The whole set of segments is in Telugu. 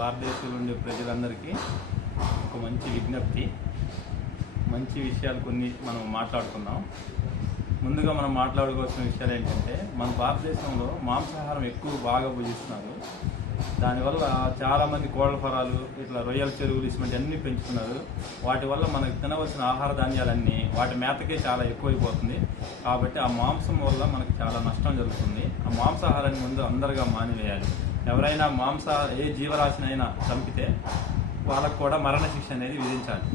భారతదేశంలో ఉండే ప్రజలందరికీ ఒక మంచి విజ్ఞప్తి, మంచి విషయాలు కొన్ని మనం మాట్లాడుకుందాం. ముందుగా మనం మాట్లాడుకోవాల్సిన విషయాలు ఏంటంటే, మన భారతదేశంలో మాంసాహారం బాగా భుజిస్తున్నారు. దానివల్ల చాలామంది కోళ్ల ఫరాలు, ఇట్లా రొయ్యల చెరువులు ఇటువంటి అన్నీ పెంచుతున్నారు. వాటి వల్ల మనకు తినవలసిన ఆహార ధాన్యాలన్నీ వాటి మేతకే చాలా ఎక్కువైపోతుంది. కాబట్టి ఆ మాంసం వల్ల మనకు చాలా నష్టం జరుగుతుంది. ఆ మాంసాహారాన్ని ముందు అందరిగా మానివేయాలి. ఎవరైనా ఏ జీవరాశినైనా చంపితే వాళ్ళకు కూడా మరణశిక్ష అనేది విధించాలి.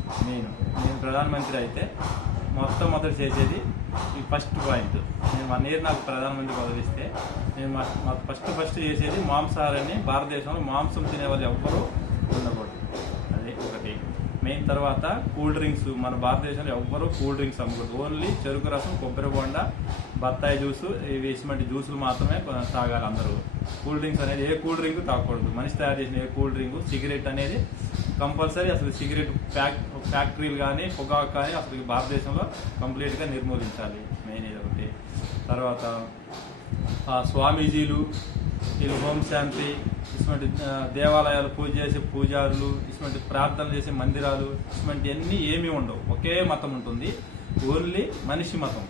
నేను ప్రధానమంత్రి అయితే మొట్టమొదటి చేసేది ఈ ఫస్ట్ పాయింట్. నేను 1 year నాకు ప్రధానమంత్రి పదవిస్తే నేను ఫస్ట్ చేసేది మాంసాహారాన్ని భారతదేశంలో మాంసం తినే వాళ్ళు ఎవ్వరూ ఉండకూడదు. అది ఒకటి మెయిన్. తర్వాత కూల్ డ్రింక్స్, మన భారతదేశంలో ఎవ్వరూ కూల్ డ్రింక్స్ అమ్మకూడదు. ఓన్లీ చెరుకు రసం, కొబ్బరి బొండ, బత్తాయి జ్యూసు, ఇటువంటి జ్యూసులు మాత్రమే తాగాలి అందరూ. కూల్ డ్రింక్స్ అనేది ఏ కూల్ డ్రింక్ తాగకూడదు. మనిషి తయారు చేసిన ఏ కూల్ డ్రింక్, సిగరెట్ అనేది కంపల్సరీ. అసలు సిగరెట్ ఫ్యాక్టరీలు కానీ పొగాకు కానీ అసలు భారతదేశంలో కంప్లీట్గా నిర్మూలించాలి. మెయిన్ ఇది ఒకటి. తర్వాత స్వామీజీలు, వీళ్ళు హోంశాంతి, ఇటువంటి దేవాలయాలు పూజ చేసే పూజారులు, ఇటువంటి ప్రార్థనలు చేసే మందిరాలు, ఇటువంటివన్నీ ఏమీ ఉండవు. ఒకే మతం ఉంటుంది, ఓన్లీ మనిషి మతం.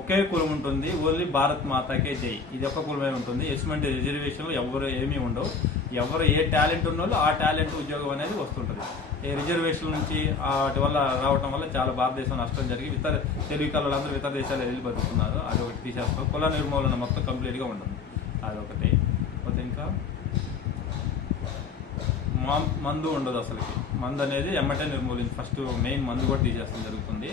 ఒకే కులం ఉంటుంది, ఓన్లీ భారత్ మాతాకే జై. ఇది ఒక్క కులమే ఉంటుంది. ఎటువంటి రిజర్వేషన్లు ఎవరు ఏమీ ఉండవు. ఎవరు ఏ టాలెంట్ ఉన్నోళ్ళు ఆ టాలెంట్ ఉద్యోగం అనేది వస్తుంటుంది. ఈ రిజర్వేషన్ నుంచి వాటి వల్ల రావడం వల్ల చాలా భారతదేశం నష్టం జరిగి తెలుగు కళలందరూ ఇతర దేశాలు వెళ్ళి బతుకుతున్నారు. అది ఒకటి తీసేస్తాం. కుల నిర్మూలన మొత్తం కంప్లీట్గా ఉంటుంది. అదొకటి. ఇంకా మందు ఉండదు. అసలుకి మందు అనేది ఎమ్మటే నిర్మూలించి ఫస్ట్ మెయిన్ మందు కూడా తీసేస్తాం జరుగుతుంది.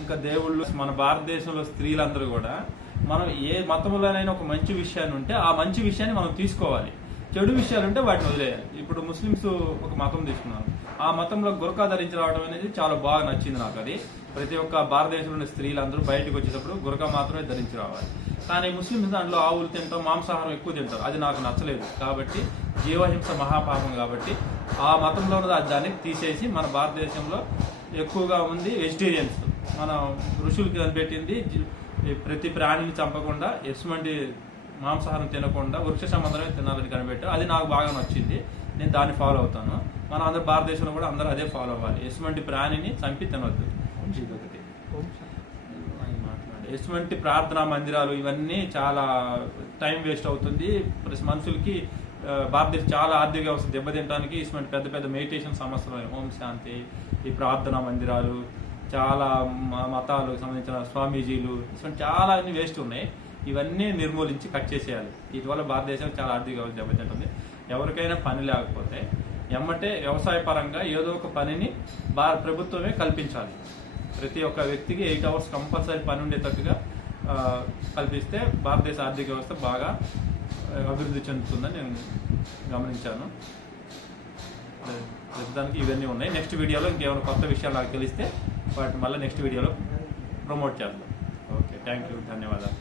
ఇంకా దేవుళ్ళు, మన భారతదేశంలో స్త్రీలందరూ కూడా మనం ఏ మతంలోనైనా ఒక మంచి విషయాన్ని ఉంటే ఆ మంచి విషయాన్ని మనం తీసుకోవాలి. చెడు విషయాలు ఉంటే వాటిని వదిలేయాలి. ఇప్పుడు ముస్లిమ్స్ ఒక మతం తీసుకున్నారు. ఆ మతంలో గురకా ధరించి రావడం అనేది చాలా బాగా నచ్చింది నాకు. అది ప్రతి ఒక్క భారతదేశంలో ఉన్న స్త్రీలందరూ బయటకు వచ్చేటప్పుడు గురకా మాత్రమే ధరించి రావాలి. కానీ ముస్లిమ్స్ దాంట్లో ఆవులు తింటాం, మాంసాహారం ఎక్కువ తింటారు. అది నాకు నచ్చలేదు. కాబట్టి జీవహింస మహాపాపం. కాబట్టి ఆ మతంలో దాన్ని తీసేసి మన భారతదేశంలో ఎక్కువగా ఉంది వెజిటేరియన్స్. మన ఋషులకి కనిపెట్టింది ప్రతి ప్రాణిని చంపకుండా, ఎటువంటి మాంసాహారం తినకుండా వృక్ష సంబంధమే తినాలని కనిపెట్టారు. అది నాకు బాగా నచ్చింది. నేను దాన్ని ఫాలో అవుతాను. మన అందరూ భారతదేశంలో కూడా అందరూ అదే ఫాలో అవ్వాలి. ఎటువంటి ప్రాణిని చంపి తినవద్దు. ఇదొకటి. ఎటువంటి ప్రార్థనా మందిరాలు ఇవన్నీ చాలా టైం వేస్ట్ అవుతుంది. ప్లస్ మనుషులకి భారతదేశం చాలా ఆర్థిక వ్యవస్థ దెబ్బతింటానికి ఇటువంటి పెద్ద పెద్ద మెడిటేషన్ సంస్థలు, హోం శాంతి, ఈ ప్రార్థనా మందిరాలు, చాలా మతాలకు సంబంధించిన స్వామీజీలు, ఇటువంటి చాలా అన్ని వేస్ట్ ఉన్నాయి. ఇవన్నీ నిర్మూలించి కట్ చేసేయాలి. వీటి వల్ల భారతదేశానికి చాలా ఆర్థిక వ్యవస్థ దెబ్బతింటుంది. ఎవరికైనా పని లేకపోతే ఎమ్మటే వ్యవసాయ పరంగా ఏదో ఒక పనిని ప్రభుత్వమే కల్పించాలి. ప్రతి ఒక్క వ్యక్తికి 8 hours కంపల్సరీ పని ఉండేటట్టుగా కల్పిస్తే భారతదేశ ఆర్థిక వ్యవస్థ బాగా అభివృద్ధి చెందుతుందని నేను గమనించాను. ప్రస్తుతానికి ఇవన్నీ ఉన్నాయి. నెక్స్ట్ వీడియోలో ఇంకేమైనా కొత్త విషయాలు నాకు తెలిస్తే వాటిని మళ్ళీ నెక్స్ట్ వీడియోలో ప్రమోట్ చేద్దాం. ఓకే, థ్యాంక్ యూ, ధన్యవాదాలు.